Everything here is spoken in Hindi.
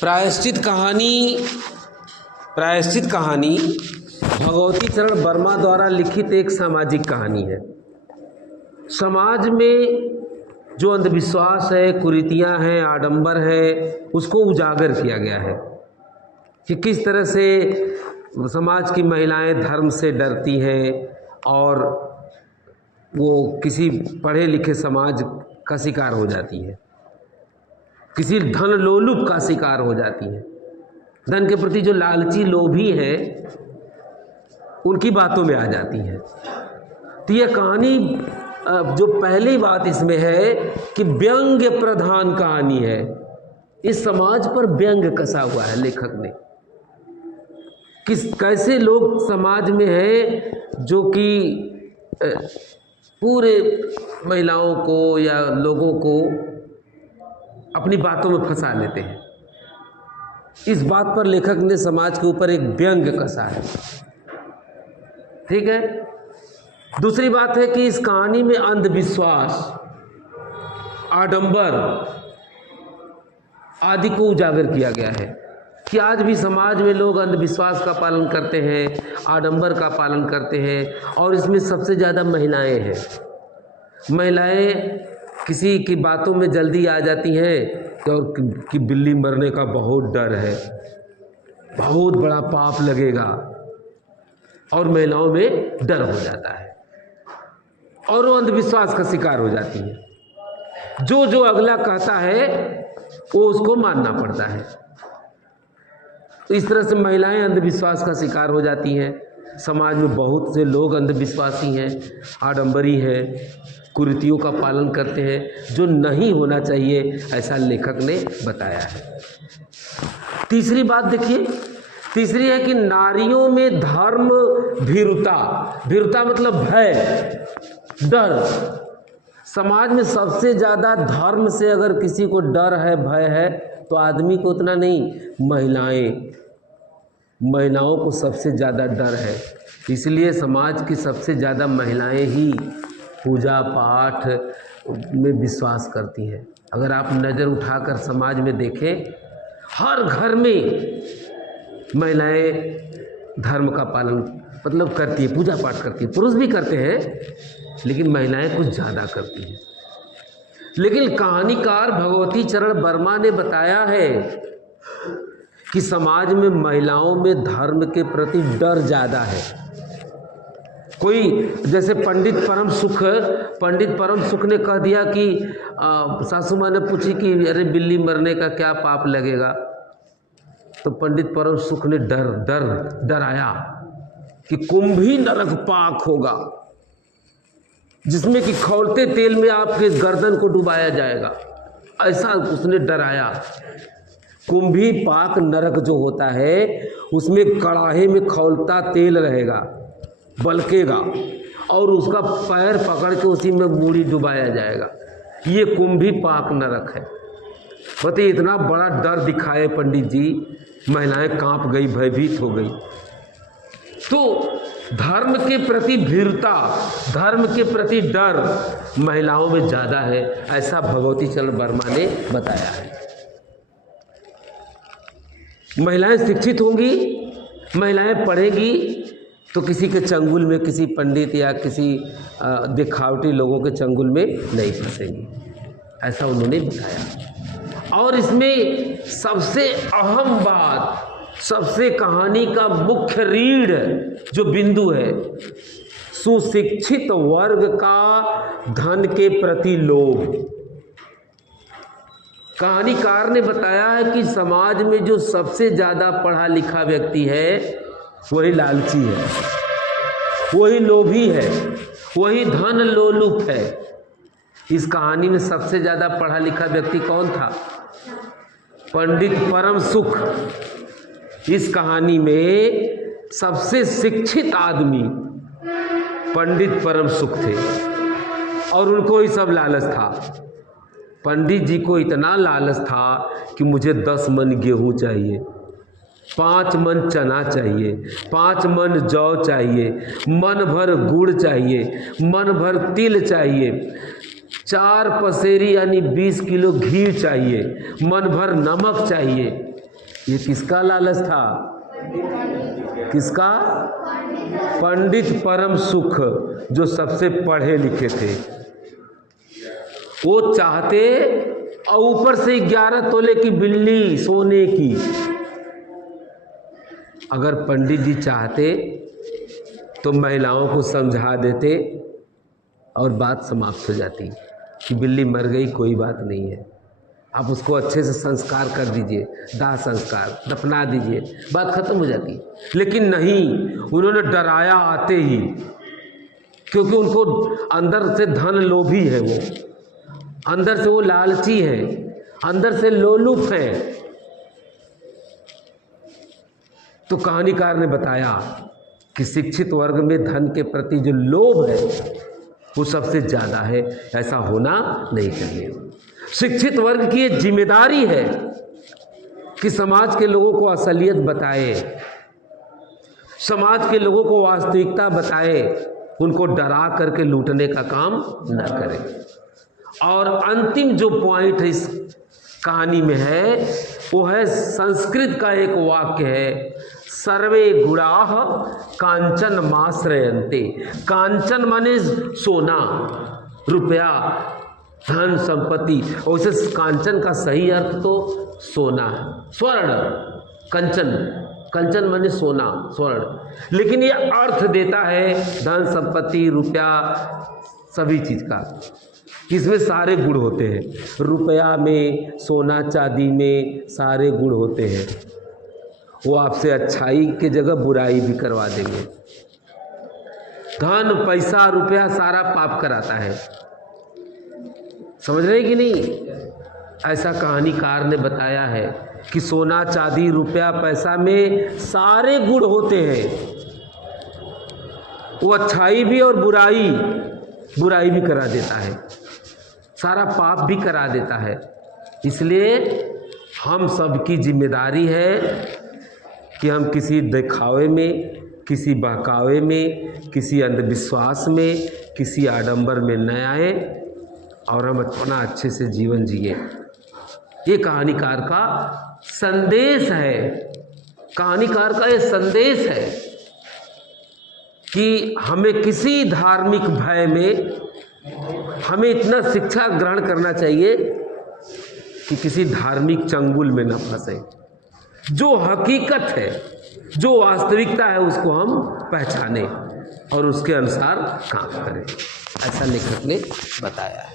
प्रायश्चित कहानी भगवती चरण वर्मा द्वारा लिखित एक सामाजिक कहानी है। समाज में जो अंधविश्वास है, कुरीतियाँ हैं, आडंबर है, उसको उजागर किया गया है कि किस तरह से समाज की महिलाएं धर्म से डरती हैं और वो किसी पढ़े लिखे समाज का शिकार हो जाती है, किसी धन लोलुप का शिकार हो जाती है। धन के प्रति जो लालची लोभी हैं उनकी बातों में आ जाती है। तो यह कहानी जो पहली बात इसमें है कि व्यंग्य प्रधान कहानी है। इस समाज पर व्यंग्य कसा हुआ है लेखक ने, कैसे लोग समाज में हैं जो कि पूरे महिलाओं को या लोगों को अपनी बातों में फंसा लेते हैं। इस बात पर लेखक ने समाज के ऊपर एक व्यंग्य कसा है। ठीक है। दूसरी बात है कि इस कहानी में अंधविश्वास, आडंबर आदि को उजागर किया गया है कि आज भी समाज में लोग अंधविश्वास का पालन करते हैं, आडंबर का पालन करते हैं, और इसमें सबसे ज़्यादा महिलाएं हैं। महिलाएं किसी की बातों में जल्दी आ जाती हैं और कि बिल्ली मरने का बहुत डर है, बहुत बड़ा पाप लगेगा, और महिलाओं में डर हो जाता है और वो अंधविश्वास का शिकार हो जाती है। जो अगला कहता है वो उसको मानना पड़ता है। तो इस तरह से महिलाएं अंधविश्वास का शिकार हो जाती हैं। समाज में बहुत से लोग अंधविश्वासी हैं, आडंबरी हैं, कुरीतियों का पालन करते हैं, जो नहीं होना चाहिए, ऐसा लेखक ने बताया है। तीसरी बात देखिए, तीसरी है कि नारियों में धर्म भीरुता, भीरुता मतलब भय, डर। समाज में सबसे ज़्यादा धर्म से अगर किसी को डर है, भय है, तो आदमी को उतना नहीं, महिलाओं को सबसे ज़्यादा डर है। इसलिए समाज की सबसे ज़्यादा महिलाएं ही पूजा पाठ में विश्वास करती हैं। अगर आप नज़र उठाकर समाज में देखें, हर घर में महिलाएं धर्म का पालन मतलब करती है, पूजा पाठ करती है। पुरुष भी करते हैं लेकिन महिलाएं कुछ ज़्यादा करती हैं। लेकिन कहानीकार भगवती चरण वर्मा ने बताया है कि समाज में महिलाओं में धर्म के प्रति डर ज़्यादा है। कोई जैसे पंडित परम सुख ने कह दिया कि सासू माँ ने पूछी कि अरे बिल्ली मरने का क्या पाप लगेगा, तो पंडित परम सुख ने डराया कि कुंभी नरक पाक होगा, जिसमें कि खौलते तेल में आपके गर्दन को डुबाया जाएगा, ऐसा उसने डराया। कुंभी पाक नरक जो होता है उसमें कड़ाहे में खौलता तेल रहेगा, बलकेगा, और उसका पैर पकड़ के उसी में मूड़ी डुबाया जाएगा। ये कुंभी पाक नरक है। बताइए, इतना बड़ा डर दिखाए पंडित जी, महिलाएं कांप गई, भयभीत हो गई। तो धर्म के प्रति भीरुता, धर्म के प्रति डर महिलाओं में ज़्यादा है, ऐसा भगवती चरण वर्मा ने बताया है। महिलाएं शिक्षित होंगी, महिलाएं पढ़ेगी, तो किसी के चंगुल में, किसी पंडित या किसी दिखावटी लोगों के चंगुल में नहीं फंसेंगी, ऐसा उन्होंने बताया। और इसमें सबसे अहम बात, सबसे कहानी का मुख्य रीढ़ जो बिंदु है, सुशिक्षित वर्ग का धन के प्रति लोभ। कहानीकार ने बताया है कि समाज में जो सबसे ज़्यादा पढ़ा लिखा व्यक्ति है वही लालची है, वही लोभी है, वही धन लोलुप है। इस कहानी में सबसे ज़्यादा पढ़ा लिखा व्यक्ति कौन था? पंडित परम सुख। इस कहानी में सबसे शिक्षित आदमी पंडित परम सुख थे, और उनको ही सब लालच था। पंडित जी को इतना लालच था कि मुझे 10 मन गेहूं चाहिए, 5 मन चना चाहिए, 5 मन जौ चाहिए, मन भर गुड़ चाहिए, मन भर तिल चाहिए, 4 पसेरी यानी 20 किलो घी चाहिए, मन भर नमक चाहिए, ये किसका लालच था? किसका? पंडित परम सुख, जो सबसे पढ़े लिखे थे, वो चाहते और ऊपर से 11 तोले की बिल्ली सोने की। अगर पंडित जी चाहते तो महिलाओं को समझा देते और बात समाप्त हो जाती कि बिल्ली मर गई, कोई बात नहीं है, आप उसको अच्छे से संस्कार कर दीजिए, दाह संस्कार, दफना दीजिए, बात खत्म हो जाती। लेकिन नहीं, उन्होंने डराया आते ही, क्योंकि उनको अंदर से धन लोभी है, वो अंदर से वो लालची है, अंदर से लोलुप है। तो कहानीकार ने बताया कि शिक्षित वर्ग में धन के प्रति जो लोभ है वो सबसे ज़्यादा है, ऐसा होना नहीं चाहिए। शिक्षित वर्ग की ये जिम्मेदारी है कि समाज के लोगों को असलियत बताए, समाज के लोगों को वास्तविकता बताए, उनको डरा करके लूटने का काम न करें। और अंतिम जो पॉइंट इस कहानी में है वो है संस्कृत का एक वाक्य है, सर्वे गुणाः कांचन माश्रयन्ते। कांचन माने सोना, रुपया, धन, संपत्ति। वैसे कांचन का सही अर्थ तो सोना है, स्वर्ण। कंचन, कंचन माने सोना, स्वर्ण, लेकिन ये अर्थ देता है धन, संपत्ति, रुपया, सभी चीज का। इसमें सारे गुण होते हैं, रुपया में, सोना चांदी में सारे गुण होते हैं। वो आपसे अच्छाई के जगह बुराई भी करवा देंगे। धन, पैसा, रुपया सारा पाप कराता है, समझ रहे कि नहीं? ऐसा कहानीकार ने बताया है कि सोना, चांदी, रुपया, पैसा में सारे गुण होते हैं। वो अच्छाई भी और बुराई भी करा देता है, सारा पाप भी करा देता है। इसलिए हम सबकी जिम्मेदारी है कि हम किसी दिखावे में, किसी बहकावे में, किसी अंधविश्वास में, किसी आडंबर में न आए और हम अपना अच्छे से जीवन जिए। ये कहानीकार का संदेश है। कहानीकार का ये संदेश है कि हमें किसी धार्मिक भय में, हमें इतना शिक्षा ग्रहण करना चाहिए कि किसी धार्मिक चंगुल में न फंसे। जो हकीकत है, जो वास्तविकता है, उसको हम पहचाने और उसके अनुसार काम करें, ऐसा लेखक ने बताया है।